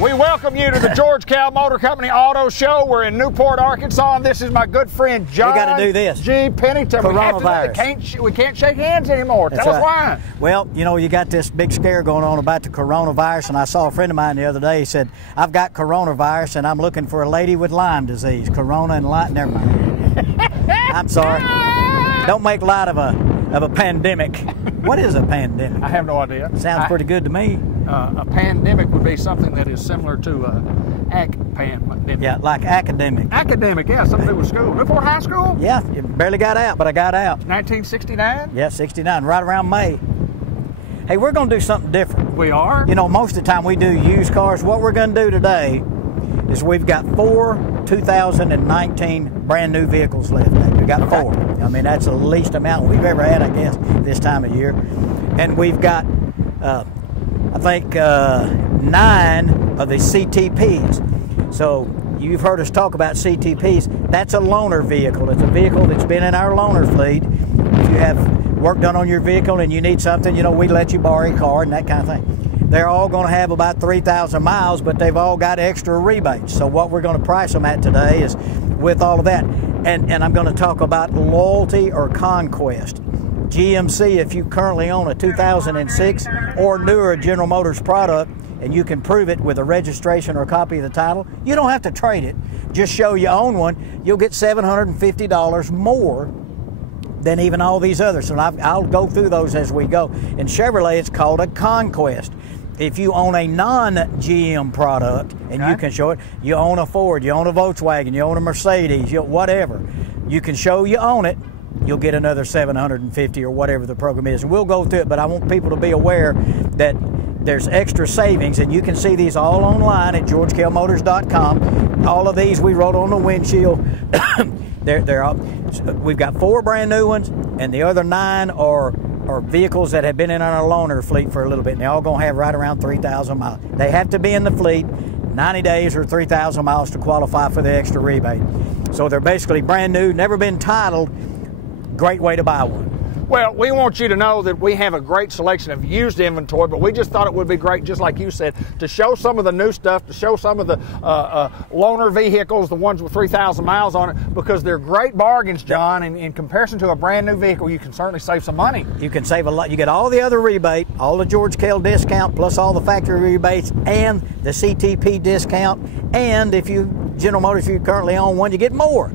We welcome you to the Kell Motor Company Auto Show. We're in Newport, Arkansas, and this is my good friend John. We got to do this. G. Pennington. Coronavirus. We can't shake hands anymore. Tell us why. Well, you know, you got this big scare going on about the coronavirus, and I saw a friend of mine the other day. He said, "I've got coronavirus, and I'm looking for a lady with Lyme disease." Corona and Lyme. Never mind. I'm sorry. Don't make light of a pandemic. What is a pandemic? I have no idea. Sounds pretty good to me. A pandemic would be something that is similar to a pandemic. Yeah, like academic. Academic, yeah, something to do with school. Newport High School? Yeah, you barely got out, but I got out. 1969? Yeah, 69, right around May. Hey, we're going to do something different. We are? You know, most of the time we do used cars. What we're going to do today is we've got 4 2019 brand new vehicles left. We've got 4. I mean, that's the least amount we've ever had, I guess, this time of year. And we've got, I think, 9 of the CTPs. So you've heard us talk about CTPs. That's a loaner vehicle. It's a vehicle that's been in our loaner fleet. If you have work done on your vehicle and you need something, you know, we let you borrow a car and that kind of thing. They're all going to have about 3,000 miles, but they've all got extra rebates. So what we're going to price them at today is with all of that. And I'm going to talk about loyalty or conquest. GMC, if you currently own a 2006 or newer General Motors product, and you can prove it with a registration or a copy of the title, you don't have to trade it. Just show you own one. You'll get $750 more than even all these others. And I'll go through those as we go. In Chevrolet, it's called a conquest. If you own a non-GM product and you can show it, you own a Ford, you own a Volkswagen, you own a Mercedes, whatever, you can show you own it, you'll get another $750 or whatever the program is. And we'll go through it, but I want people to be aware that there's extra savings, and you can see these all online at georgekellmotors.com. All of these we wrote on the windshield. They're all, we've got 4 brand new ones, and the other 9 are vehicles that have been in our loaner fleet for a little bit, and they're all going to have right around 3,000 miles. They have to be in the fleet 90 days or 3,000 miles to qualify for the extra rebate. So they're basically brand new, never been titled. Great way to buy one. Well, we want you to know that we have a great selection of used inventory, but we just thought it would be great, just like you said, to show some of the new stuff, to show some of the loaner vehicles, the ones with 3,000 miles on it, because they're great bargains, John, and in comparison to a brand new vehicle, you can certainly save some money. You can save a lot. You get all the other rebate, all the George Kell discount, plus all the factory rebates, and the CTP discount, and if you, General Motors, if you currently own one, you get more.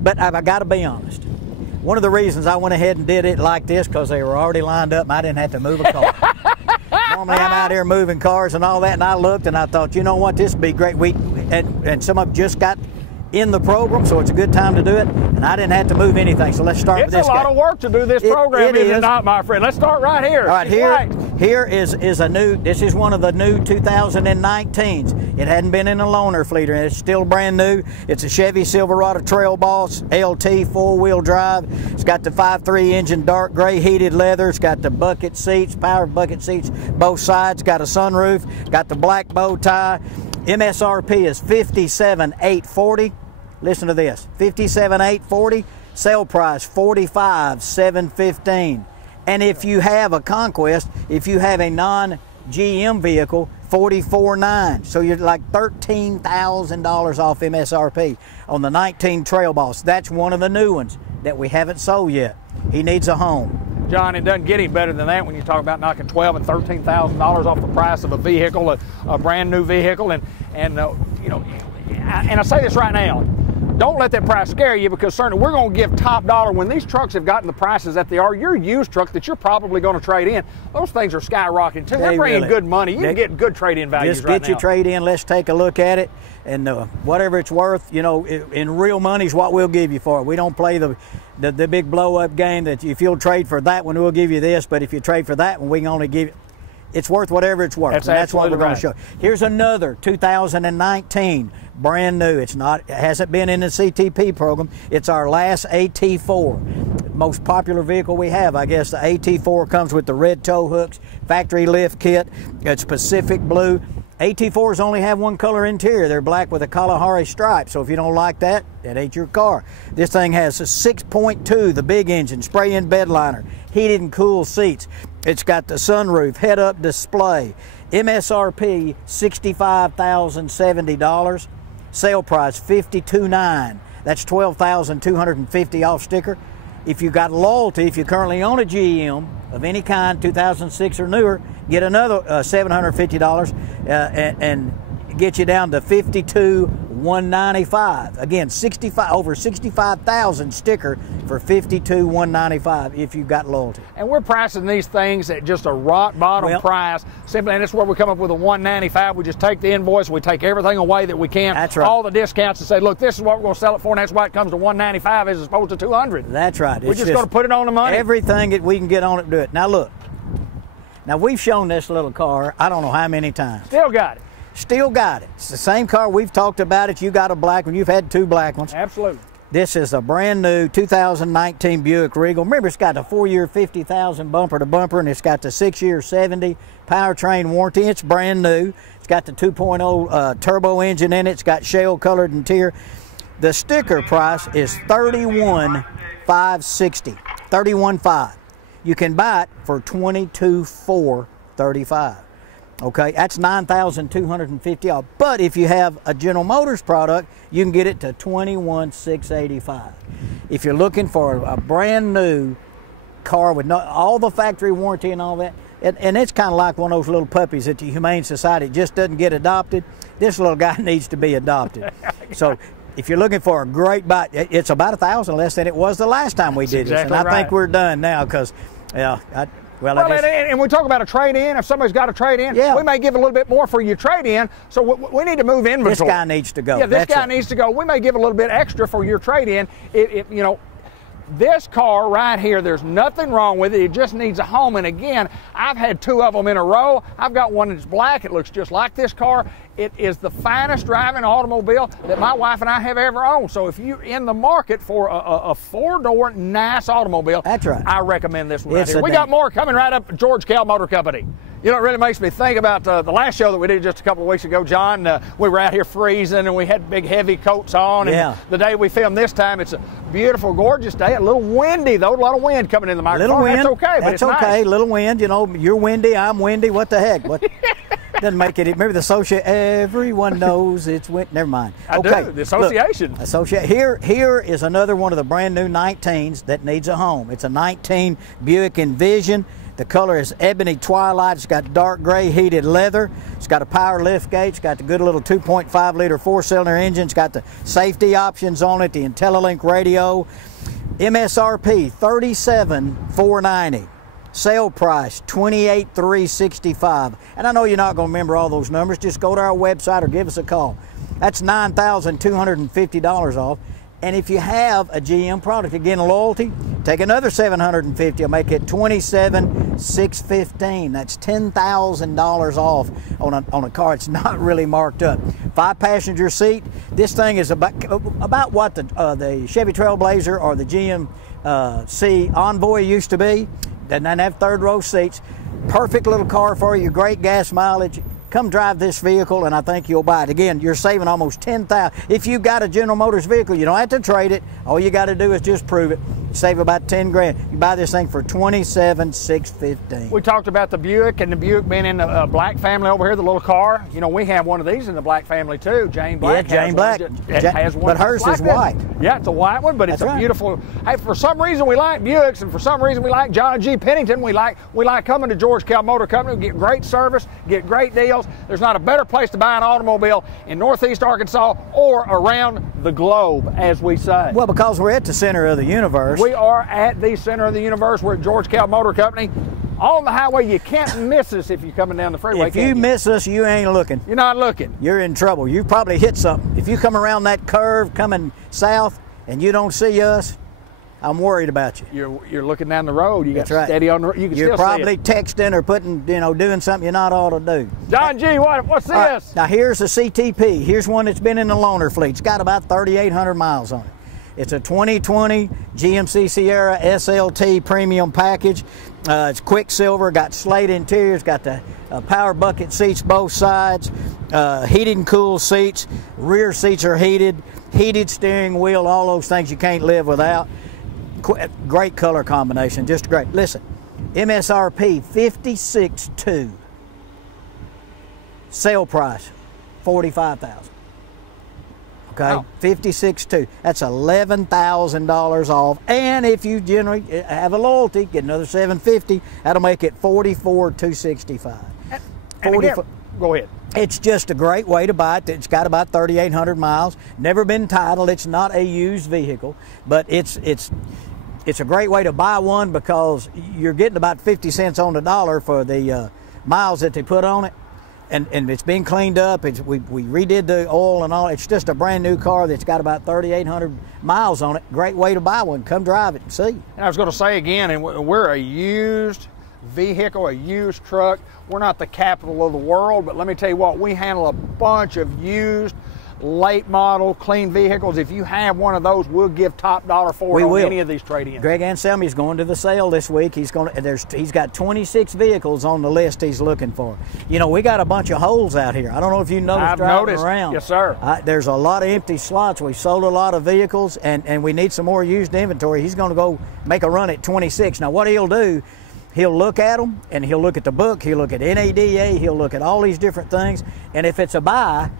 But I got to be honest. One of the reasons I went ahead and did it like this, because they were already lined up and I didn't have to move a car. Normally I'm out here moving cars and all that, and I looked and I thought, you know what, this would be great. And some of them just got in the program, so it's a good time to do it, and I didn't have to move anything. So let's start with this guy. It's a lot of work to do this program, is it not, my friend? Let's start right here. All right, here is a new, this is one of the new 2019s. It hadn't been in a loaner fleet, and it's still brand new. It's a Chevy Silverado Trail Boss LT 4-wheel drive. It's got the 5.3 engine, dark gray heated leather. It's got the bucket seats, power bucket seats, both sides. Got a sunroof, got the black bow tie. MSRP is $57,840. Listen to this, $57,840. Sale price $45,715. And if you have a Conquest, if you have a non-GM vehicle, $44,900. So you're like $13,000 off MSRP on the 19 Trail Boss. That's one of the new ones that we haven't sold yet. He needs a home. John, it doesn't get any better than that when you talk about knocking $12,000 and $13,000 off the price of a vehicle, a brand new vehicle, and you know, and I say this right now, don't let that price scare you, because certainly we're going to give top dollar when these trucks have gotten the prices that they are. Your used truck that you're probably going to trade in, those things are skyrocketing too. They're bringing good money. You can get good trade-in values right now. Just get your trade-in. Let's take a look at it, and whatever it's worth, you know, in real money is what we'll give you for it. We don't play the big blow-up game that if you'll trade for that one, we'll give you this, but if you trade for that one, we can only give you. It's worth whatever it's worth. That's what we're going to show. Here's another 2019, brand new. It hasn't been in the CTP program. It's our last AT4. Most popular vehicle we have, I guess. The AT4 comes with the red tow hooks, factory lift kit. It's Pacific blue. AT4s only have one color interior. They're black with a Kalahari stripe. So if you don't like that, that ain't your car. This thing has a 6.2, the big engine, spray-in bed liner, heated and cool seats. It's got the sunroof, head-up display. MSRP $65,070. Sale price $52,900. That's $12,250 off sticker. If you got loyalty, if you currently own a GM of any kind, 2006 or newer, get another $750 and get you down to $52,195. Again, over 65,000 sticker for $52,195 if you've got loyalty. And we're pricing these things at just a rock bottom price. Simply, and that's where we come up with a $195. We just take the invoice, we take everything away that we can. That's right. All the discounts, and say, look, this is what we're going to sell it for, and that's why it comes to $195 as opposed to $200. That's right. We're just going to put it on the money. Everything that we can get on it, do it. Now look. Now we've shown this little car, I don't know how many times. Still got it. Still got it. It's the same car. We've talked about it. You got a black one. You've had 2 black ones. Absolutely. This is a brand new 2019 Buick Regal. Remember, it's got a 4-year 50,000 bumper to bumper, and it's got the 6-year 70 powertrain warranty. It's brand new. It's got the 2.0 turbo engine in it. It's got shell colored interior. The sticker price is $31,560. $31,500. You can buy it for $22,435. Okay, that's $9,250 off. But if you have a General Motors product, you can get it to $21,685. If you're looking for a brand new car with all the factory warranty and all that, and it's kind of like one of those little puppies at the Humane Society, just doesn't get adopted. This little guy needs to be adopted. So if you're looking for a great buy, it's about $1,000 less than it was the last time we did this. And I think we're done now because, and we talk about a trade-in. If somebody's got a trade-in, we may give a little bit more for your trade-in. So we need to move inventory. This guy needs to go. Yeah, this guy needs to go. We may give a little bit extra for your trade-in. You know, this car right here, there's nothing wrong with it. It just needs a home. And again, I've had 2 of them in a row. I've got one that's black. It looks just like this car. It is the finest driving automobile that my wife and I have ever owned. So if you're in the market for a 4-door nice automobile, that's right, I recommend this one right here. We got more coming right up at George Kell Motor Company. You know, it really makes me think about the last show that we did just a couple of weeks ago, John. We were out here freezing, and we had big, heavy coats on. And the day we filmed this time, it's a beautiful, gorgeous day. A little windy, though. A lot of wind coming in the microphone. Little wind. That's okay, but it's okay. Nice. Little wind. You know, you're windy, I'm windy. What the heck? What? Doesn't make it. Remember the associate. Everyone knows it's wind. Never mind. Okay. The association. Look, here is another one of the brand new 19s that needs a home. It's a 19 Buick Envision. The color is ebony twilight. It's got dark gray heated leather. It's got a power lift gate. It's got the good little 2.5 liter 4-cylinder engine. It's got the safety options on it, the IntelliLink radio. MSRP $37,490. Sale price $28,365. And I know you're not going to remember all those numbers. Just go to our website or give us a call. That's $9,250 off. And if you have a GM product, again, loyalty, take another $750. I'll make it $27,615. That's $10,000 off on a car. It's not really marked up. 5-passenger seat. This thing is about what the Chevy Trailblazer or the GMC Envoy used to be. Doesn't have 3rd-row seats. Perfect little car for you. Great gas mileage. Come drive this vehicle, and I think you'll buy it. Again, you're saving almost $10,000. If you've got a General Motors vehicle, you don't have to trade it. All you got to do is just prove it. Save about $10,000. You buy this thing for $27,615. We talked about the Buick and the Buick being in the Black family over here, the little car. You know, we have one of these in the Black family too. Jane Black. Yeah, Jane Black. Has one. But hers is white. Yeah, it's a white one, but it's a beautiful. Hey, for some reason we like Buicks, and for some reason we like John G. Pennington. We like coming to George Kell Motor Company. We get great service, get great deals. There's not a better place to buy an automobile in Northeast Arkansas or around the globe, as we say. Well, because we're at the center of the universe. We are at the center of the universe. We're at George Kell Motor Company. On the highway, you can't miss us if you're coming down the freeway. If you miss us, you ain't looking. You're not looking. You're in trouble. You probably hit something. If you come around that curve coming south and you don't see us, I'm worried about you. You're looking down the road. You got steady on the road. You're probably texting or putting, doing something you're not ought to do. John G, what's this? Right, now here's a CTP. Here's one that's been in the loaner fleet. It's got about 3,800 miles on it. It's a 2020 GMC Sierra SLT premium package. It's Quicksilver, got slate interiors, got the power bucket seats both sides, heated and cooled seats, rear seats are heated steering wheel, all those things you can't live without. Great color combination, just great. Listen, MSRP $56,200. Sale price, $45,000. Okay, Wow. 56.2. That's $11,000 off. And if you generally have a loyalty, get another $750. That'll make it $44,265. And again, go ahead. It's just a great way to buy it. It's got about 3,800 miles. Never been titled. It's not a used vehicle, but it's a great way to buy one because you're getting about 50 cents on the dollar for the miles that they put on it. And it's been cleaned up. We redid the oil and all. It's just a brand new car that's got about 3,800 miles on it. Great way to buy one. Come drive it and see. And I was going to say again, and we're a used vehicle, a used truck. We're not the capital of the world, but let me tell you what, we handle a bunch of used, late model, clean vehicles. If you have one of those, we'll give top dollar for it on any of these trade-ins. Greg Anselmi's going to the sale this week. He's got 26 vehicles on the list he's looking for. You know, we got a bunch of holes out here. I don't know if you noticed driving around. Yes, sir. There's a lot of empty slots. We sold a lot of vehicles, and we need some more used inventory. He's going to go make a run at 26. Now, what he'll do, he'll look at them, and he'll look at the book. He'll look at NADA. He'll look at all these different things. And if it's a buy,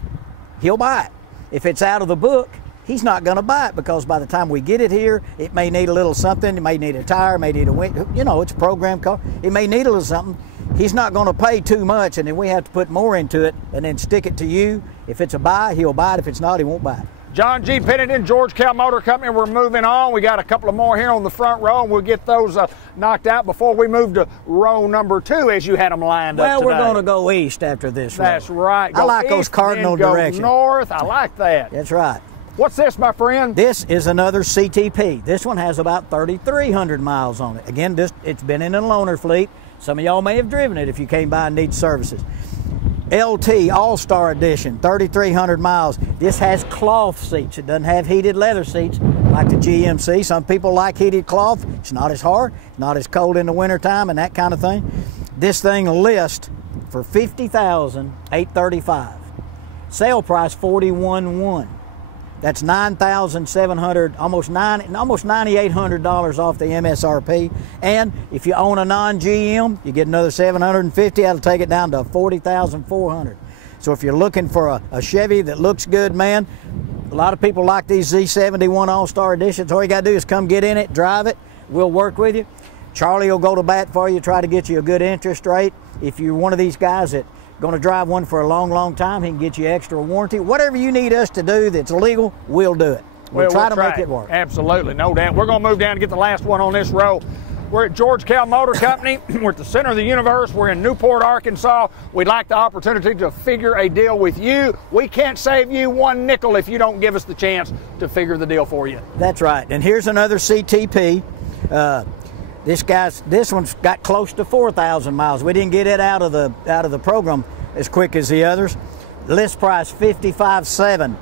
he'll buy it. If it's out of the book, he's not going to buy it because by the time we get it here, it may need a little something. It may need a tire, it may need a winch. You know, it's a program car. It may need a little something. He's not going to pay too much, and then we have to put more into it and then stick it to you. If it's a buy, he'll buy it. If it's not, he won't buy it. John G. Pennington, George Kell Motor Company. We're moving on. We got a couple of more here on the front row, and we'll get those knocked out before we move to row number 2 as you had them lined up today. Well, we're going to go east after this row. That's right. I like those cardinal directions. Go north. I like that. That's right. What's this, my friend? This is another CTP. This one has about 3,300 miles on it. Again, it's been in a loaner fleet. Some of y'all may have driven it if you came by and need services. LT All-Star Edition, 3,300 miles. This has cloth seats. It doesn't have heated leather seats like the GMC. Some people like heated cloth. It's not as hard, not as cold in the wintertime and that kind of thing. This thing lists for $50,835. Sale price $41,100. That's $9,700, almost $9,800 off the MSRP. And if you own a non-GM, you get another $750. That'll take it down to $40,400. So if you're looking for a Chevy that looks good, man, a lot of people like these Z71 All-Star Editions. All you got to do is come get in it, drive it. We'll work with you. Charlie will go to bat for you, try to get you a good interest rate. If you're one of these guys that going to drive one for a long, long time, he can get you extra warranty. Whatever you need us to do that's legal, we'll do it. We'll try to make it work. Absolutely, no doubt. We're going to move down and get the last one on this row. We're at George Kell Motor Company. We're at the center of the universe. We're in Newport, Arkansas. We'd like the opportunity to figure a deal with you. We can't save you one nickel if you don't give us the chance to figure the deal for you. That's right. And here's another CTP. This one's got close to 4,000 miles. We didn't get it out of the program as quick as the others. List price $55,700.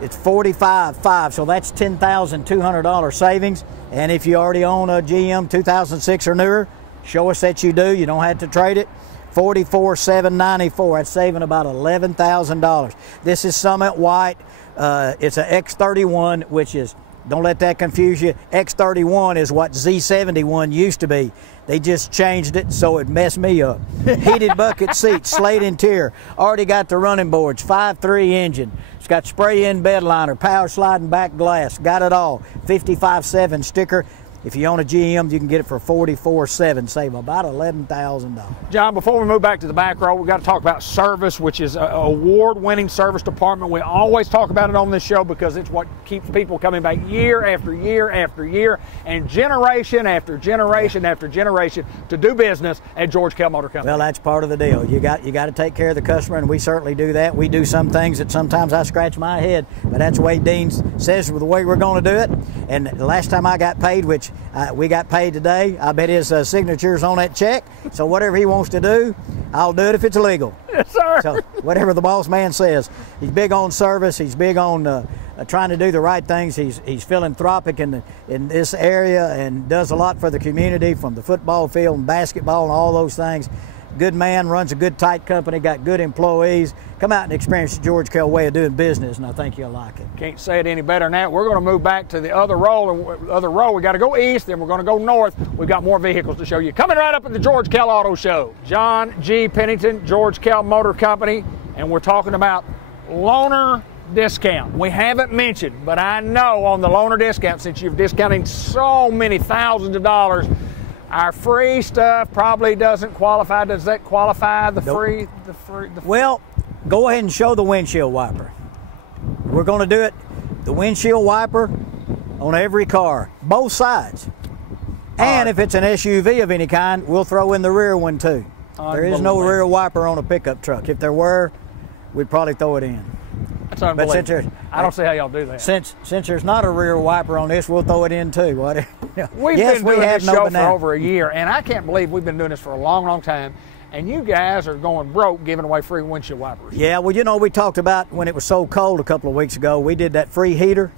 It's $45,500, so that's $10,200 savings. And if you already own a GM 2006 or newer, show us that you do. You don't have to trade it. $44,794. That's saving about $11,000. This is Summit White. It's an X31, which is, don't let that confuse you. X31 is what Z71 used to be. They just changed it so it messed me up. Heated bucket seats, slate interior. Already got the running boards, 5.3 engine. It's got spray-in bed liner, power sliding back glass. Got it all. 55.7 sticker. If you own a GM, you can get it for $44,700. Save about $11,000. John, before we move back to the back row, we've got to talk about service, which is an award-winning service department. We always talk about it on this show because it's what keeps people coming back year after year after year and generation after generation after generation to do business at George Kell Motor Company. Well, that's part of the deal. You got to take care of the customer, and we certainly do that. We do some things that sometimes I scratch my head, but that's the way Dean says the way we're going to do it. And the last time I got paid, which we got paid today. I bet his signature's on that check. So whatever he wants to do, I'll do it if it's legal. Yes, sir. So whatever the boss man says. He's big on service. He's big on trying to do the right things. He's philanthropic in this area and does a lot for the community, from the football field and basketball and all those things. good man, runs a good, tight company, got good employees. Come out and experience the George Kell way of doing business, and I think you'll like it. Can't say it any better than that. We're going to move back to the other row. We got to go east, then we're going to go north. We've got more vehicles to show you. Coming right up at the George Kell Auto Show. John G. Pennington, George Kell Motor Company, and we're talking about loaner discount. We haven't mentioned, but I know on the loaner discount, since you're discounting so many thousands of dollars, our free stuff probably doesn't qualify. Does that qualify, the free? Well, go ahead and show the windshield wiper. We're going to do it, the windshield wiper on every car, both sides. And if it's an SUV of any kind, we'll throw in the rear one too. There is no rear wiper on a pickup truck. If there were, we'd probably throw it in. That's unbelievable. But I don't see how y'all do that. Since there's not a rear wiper on this, we'll throw it in too. We've been doing this show for over a year, and I can't believe we've been doing this for a long, long time. And you guys are going broke giving away free windshield wipers. Yeah, well, you know, we talked about when it was so cold a couple of weeks ago, we did that free heater,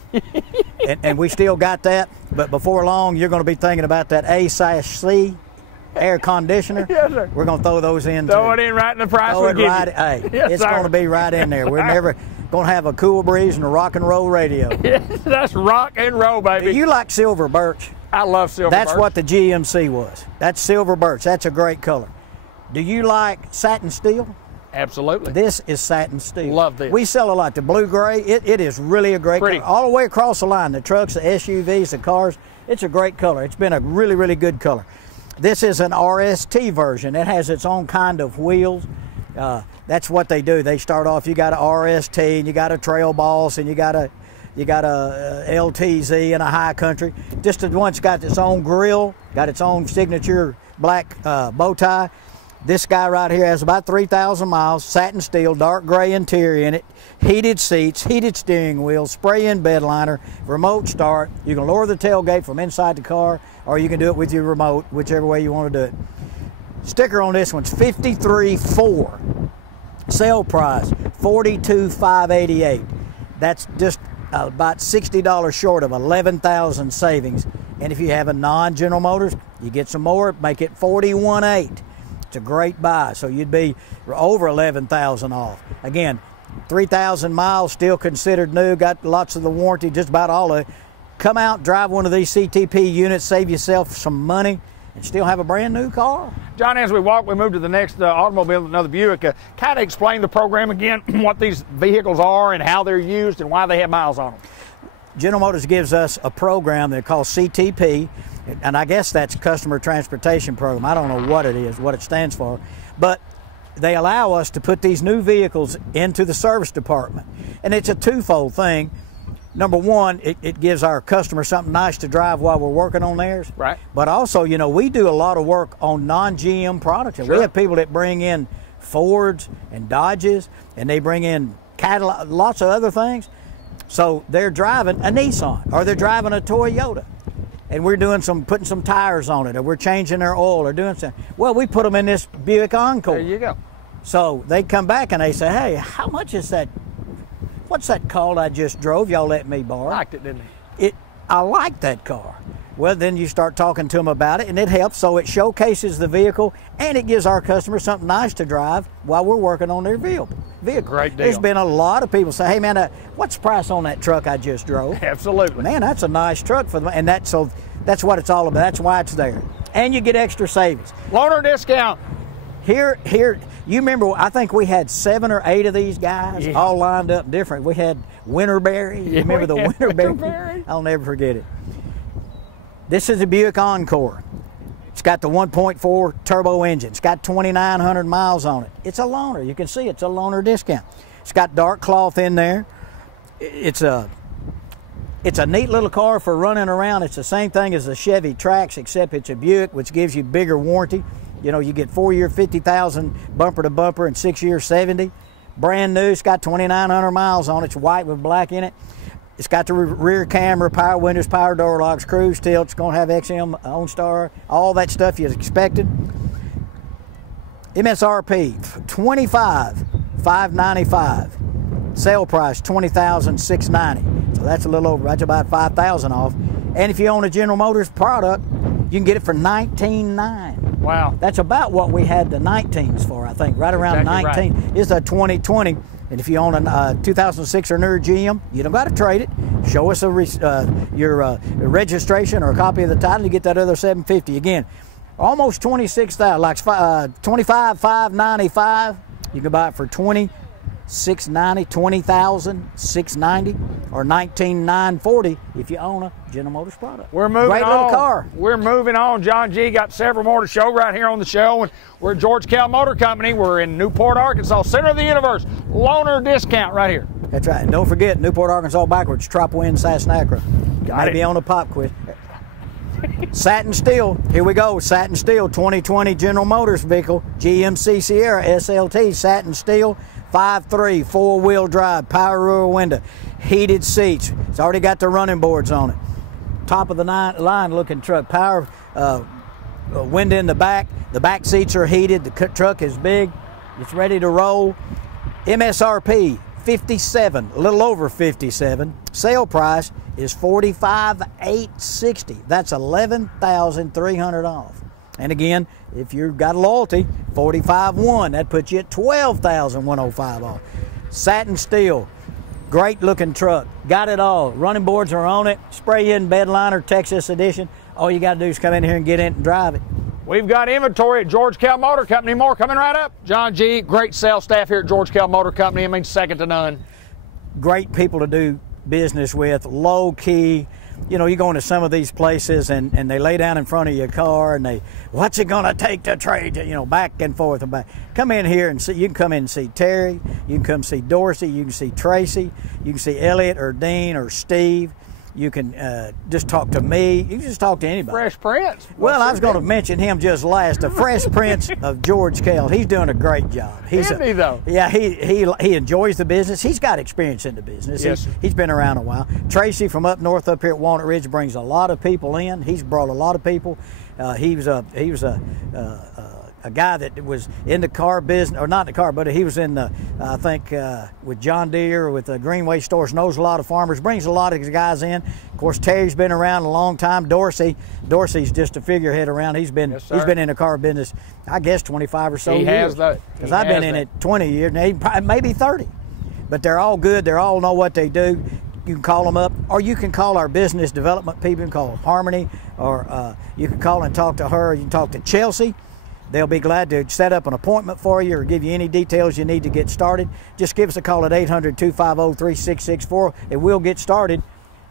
and we still got that. But before long, you're going to be thinking about that A/C air conditioner. Yes, sir. We're going to throw those in. Throw it in right in the price we give you. Hey, yes, it's sir. going to be right in there. We're never going to have a cool breeze and a rock and roll radio. Yes, that's rock and roll, baby. Do you like silver birch? I love silver birch. That's what the GMC was. That's silver birch. That's a great color. Do you like satin steel? Absolutely. This is satin steel. Love this. We sell a lot. The blue gray, it is really a great color. All the way across the line, the trucks, the SUVs, the cars, it's a great color. It's been a really, really good color. This is an RST version. It has its own kind of wheels. That's what they do. They start off, you got an RST, and you got a Trail Boss, and you got a LTZ and a High Country. Just the one's got its own grill, got its own signature black bow tie. This guy right here has about 3,000 miles, satin steel, dark gray interior in it, heated seats, heated steering wheel, spray-in bed liner, remote start. You can lower the tailgate from inside the car, or you can do it with your remote, whichever way you want to do it. Sticker on this one's $53,400. Sale price $42,588. That's just about $60 short of $11,000 savings. And if you have a non-General Motors, you get some more, make it $41,800. It's a great buy, so you'd be over $11,000 off. Again, 3,000 miles, still considered new, got lots of the warranty, just about all of it. Come out, drive one of these CTP units, save yourself some money, and still have a brand new car. John, as we walk, we move to the next automobile, another Buick. Kind of explain the program again, what these vehicles are and how they're used and why they have miles on them. General Motors gives us a program they call CTP, and I guess that's Customer Transportation Program. I don't know what it is, what it stands for, but they allow us to put these new vehicles into the service department. And it's a twofold thing. Number one, it gives our customers something nice to drive while we're working on theirs. Right. But also, you know, we do a lot of work on non-GM products. And sure. We have people that bring in Fords and Dodges, and they bring in Cadillac, lots of other things. So they're driving a Nissan, or they're driving a Toyota, and we're doing putting some tires on it, or we're changing their oil, or doing something. Well, we put them in this Buick Encore. There you go. So they come back and they say, hey, how much is that? What's that called I just drove? Y'all let me borrow. Liked it, didn't he? I like that car. Well, then you start talking to them about it, and it helps. So it showcases the vehicle, and it gives our customers something nice to drive while we're working on their vehicle. Great deal. There's been a lot of people say, hey, man, what's the price on that truck I just drove? Absolutely. Man, that's a nice truck for them. And that's what it's all about. That's why it's there. And you get extra savings. Loaner discount. Here, you remember, I think we had 7 or 8 of these guys all lined up different. We had Winterberry. You remember the Winterberry? I'll never forget it. This is a Buick Encore. It's got the 1.4 turbo engine. It's got 2,900 miles on it. It's a loaner. You can see it's a loaner discount. It's got dark cloth in there. It's a neat little car for running around. It's the same thing as the Chevy Trax, except it's a Buick, which gives you bigger warranty. You know, you get 4-year 50,000 bumper to bumper and 6-year 70. Brand new. It's got 2,900 miles on it. It's white with black in it. It's got the rear camera, power windows, power door locks, cruise tilt. It's going to have XM, OnStar, all that stuff you expected. MSRP $25,595. Sale price $20,690. So that's a little over. That's about $5,000 off. And if you own a General Motors product, you can get it for $19,900. Wow. That's about what we had the 19s for, I think. Right around Exactly 19. right. It's a 2020. And if you own a 2006 or newer GM, you don't got to trade it. Show us your registration or a copy of the title. You get that other $750. Again, almost $26,000, like $25,595. You can buy it for $26,990, $20,690, or $19,940 if you own a General Motors product. We're moving Great on. little car. We're moving on. John G. got several more to show right here on the show. And we're at George Kell Motor Company. We're in Newport, Arkansas, center of the universe. Loaner discount right here. That's right. And don't forget, Newport, Arkansas backwards, Tropwin, Sassnacra. Maybe on a pop quiz. Satin Steel, here we go. Satin Steel 2020 General Motors vehicle, GMC Sierra SLT, Satin Steel, 5.3, four-wheel drive, power rear window, heated seats. It's already got the running boards on it. Top of the line looking truck, power window in the back. The back seats are heated. The truck is big. It's ready to roll. MSRP 57, a little over 57. Sale price is $45,860. That's $11,300 off. And again, if you've got loyalty, $45,100. That puts you at $12,105 off. Satin Steel, great looking truck. Got it all. Running boards are on it. Spray-in bed liner, Texas edition. All you got to do is come in here and get in and drive it. We've got inventory at George Kell Motor Company. More coming right up. John G., great sales staff here at George Kell Motor Company. I mean, second to none. Great people to do business with, low key. You know, you go into some of these places and they lay down in front of your car and they, what's it going to take to trade you? You know, back and forth and back. Come in here and see. You can come in and see Terry. You can come see Dorsey. You can see Tracy. You can see Elliot or Dean or Steve. You can just talk to me. You can just talk to anybody. Fresh Prince. Well, I was going to mention him just last. The Fresh Prince of George Kell. He's doing a great job. Isn't he, though? Yeah, he enjoys the business. He's got experience in the business. Yes. He's been around a while. Tracy from up north up here at Walnut Ridge brings a lot of people in. He's brought a lot of people. He was a guy that was in the car business, or not the car, but he was in the, I think, with John Deere, with the Greenway stores, knows a lot of farmers, brings a lot of guys in. Of course, Terry's been around a long time. Dorsey's just a figurehead around. He's been in the car business, I guess, 25 or so years. He has that. Because I've been in it 20 years, maybe 30. But they're all good. They all know what they do. You can call them up, or you can call our business development people. You can call Harmony, or you can call and talk to her. You can talk to Chelsea. They'll be glad to set up an appointment for you or give you any details you need to get started. Just give us a call at 800-250-3664 and we'll get started.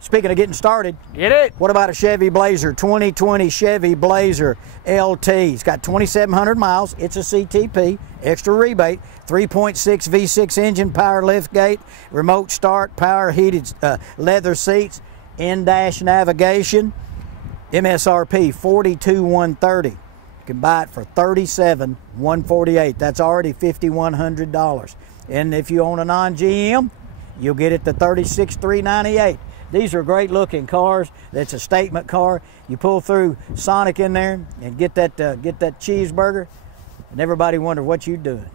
Speaking of getting started, get it. What about a Chevy Blazer, 2020 Chevy Blazer LT? It's got 2,700 miles. It's a CTP, extra rebate, 3.6 V6 engine, power lift gate, remote start, power heated leather seats, in-dash navigation, MSRP $42,130. You can buy it for $37,148. That's already $5,100. And if you own a non-GM, you'll get it to $36,398. These are great looking cars. That's a statement car. You pull through Sonic in there and get that cheeseburger, and everybody wonder what you're doing.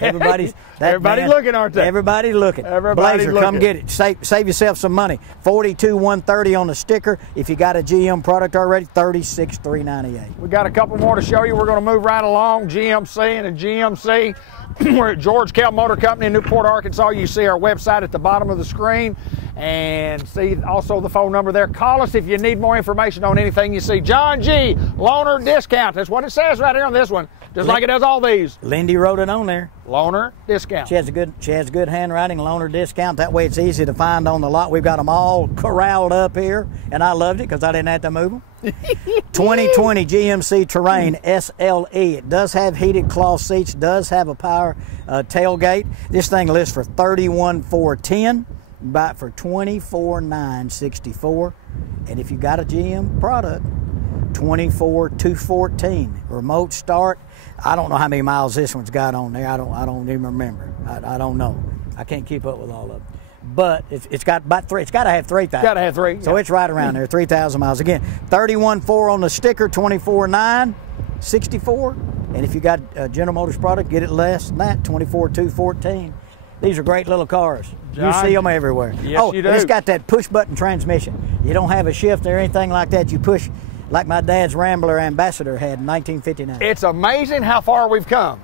Everybody's looking, aren't they? Everybody's looking. Everybody's Blazer, come get it. Save yourself some money. $42,130 on the sticker. If you got a GM product already, $36,398. We got a couple more to show you. We're going to move right along. GMC and a GMC. We're at George Kell Motor Company in Newport, Arkansas. You see our website at the bottom of the screen, and see also the phone number there. Call us if you need more information on anything you see. John G. Loaner discount. That's what it says right here on this one, just like it does all these. Lindy wrote it on there. Loaner discount. She has good handwriting. Loaner discount. That way it's easy to find on the lot. We've got them all corralled up here, and I loved it because I didn't have to move them. 2020 GMC Terrain SLE. It does have heated cloth seats, does have a power tailgate. This thing lists for $31,410. Buy it for $24,964. And if you got a GM product, $24,214. Remote start. I don't know how many miles this one's got on there. I don't even remember. I don't know. I can't keep up with all of them. But it's got about three. It's got to have 3,000. Got to have 3. So it's right around there, 3,000 miles. Again, $31,400 on the sticker, $24,964. And if you got a General Motors product, get it less than that, $24,214. These are great little cars. John, you see them everywhere. Yes, you do. It's got that push-button transmission. You don't have a shift or anything like that. You push like my dad's Rambler Ambassador had in 1959. It's amazing how far we've come.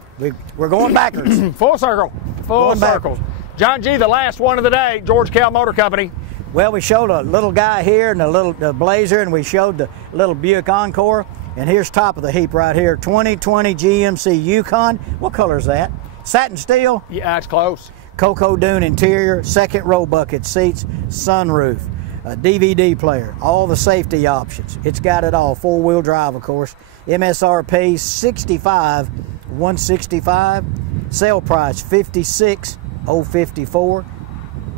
We're going backwards. Full circle. Full circle. John G., the last one of the day, George Kell Motor Company. Well, we showed a little guy here and the Blazer, and we showed the little Buick Encore. And here's top of the heap right here, 2020 GMC Yukon. What color is that? Satin steel? Yeah, it's close. Cocoa Dune interior, second row bucket seats, sunroof, a DVD player, all the safety options. It's got it all. Four-wheel drive, of course. MSRP $65,165. Sale price $56,054.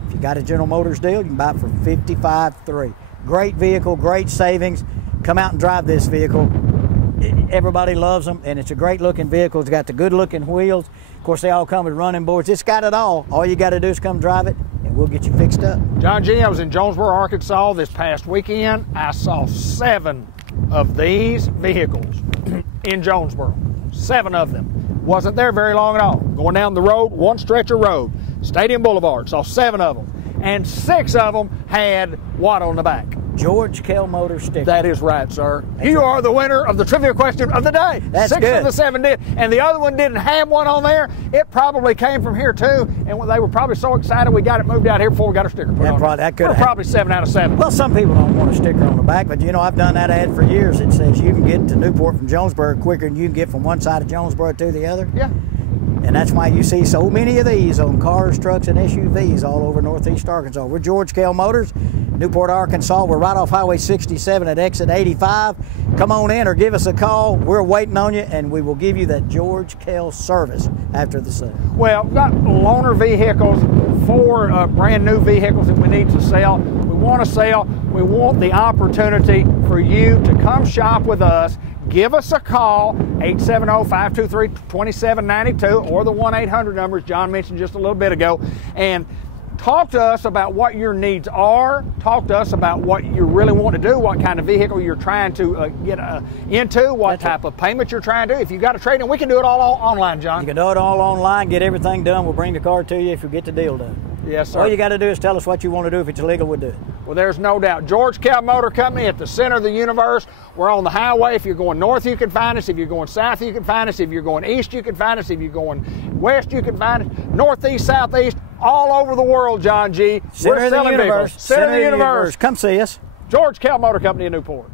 If you got a General Motors deal, you can buy it for $55,300. Great vehicle, great savings. Come out and drive this vehicle. Everybody loves them, and it's a great looking vehicle. It's got the good looking wheels. Of course, they all come with running boards. It's got it all. All you got to do is come drive it, and we'll get you fixed up. John G., I was in Jonesboro, Arkansas this past weekend. I saw 7 of these vehicles in Jonesboro. 7 of them. Wasn't there very long at all. Going down the road, one stretch of road, Stadium Boulevard, saw 7 of them. And 6 of them had what on the back? George Kell Motor sticker. That is right, sir. You are the winner of the trivia question of the day. That's 6 good. of the 7 did. And the other one didn't have one on there. It probably came from here, too. And they were probably so excited we got it moved out here before we got our sticker put on. That could have probably 7 out of 7. Well, some people don't want a sticker on the back, but, you know, I've done that ad for years. It says you can get to Newport from Jonesboro quicker than you can get from one side of Jonesboro to the other. Yeah. And that's why you see so many of these on cars, trucks, and SUVs all over northeast Arkansas. We're George Kell Motors, Newport, Arkansas. We're right off Highway 67 at exit 85. Come on in or give us a call. We're waiting on you, and we will give you that George Kell service after the sale. Well, we've got loaner vehicles, 4 brand new vehicles that we need to sell. We want to sell. We want the opportunity for you to come shop with us. Give us a call, 870-523-2792, or the 1-800 numbers John mentioned just a little bit ago, and talk to us about what your needs are. Talk to us about what you really want to do, what kind of vehicle you're trying to get into, what type of payment you're trying to do. If you've got a trade-in, we can do it all online, John. You can do it all online, get everything done. We'll bring the car to you if you get the deal done. Yes, sir. All you got to do is tell us what you want to do. If it's illegal, we'll do it. Well, there's no doubt. George Kell Motor Company at the center of the universe. We're on the highway. If you're going north, you can find us. If you're going south, you can find us. If you're going east, you can find us. If you're going west, you can find us. Northeast, southeast, all over the world, John G. Center of the universe. Center of the universe. Come see us. George Kell Motor Company in Newport.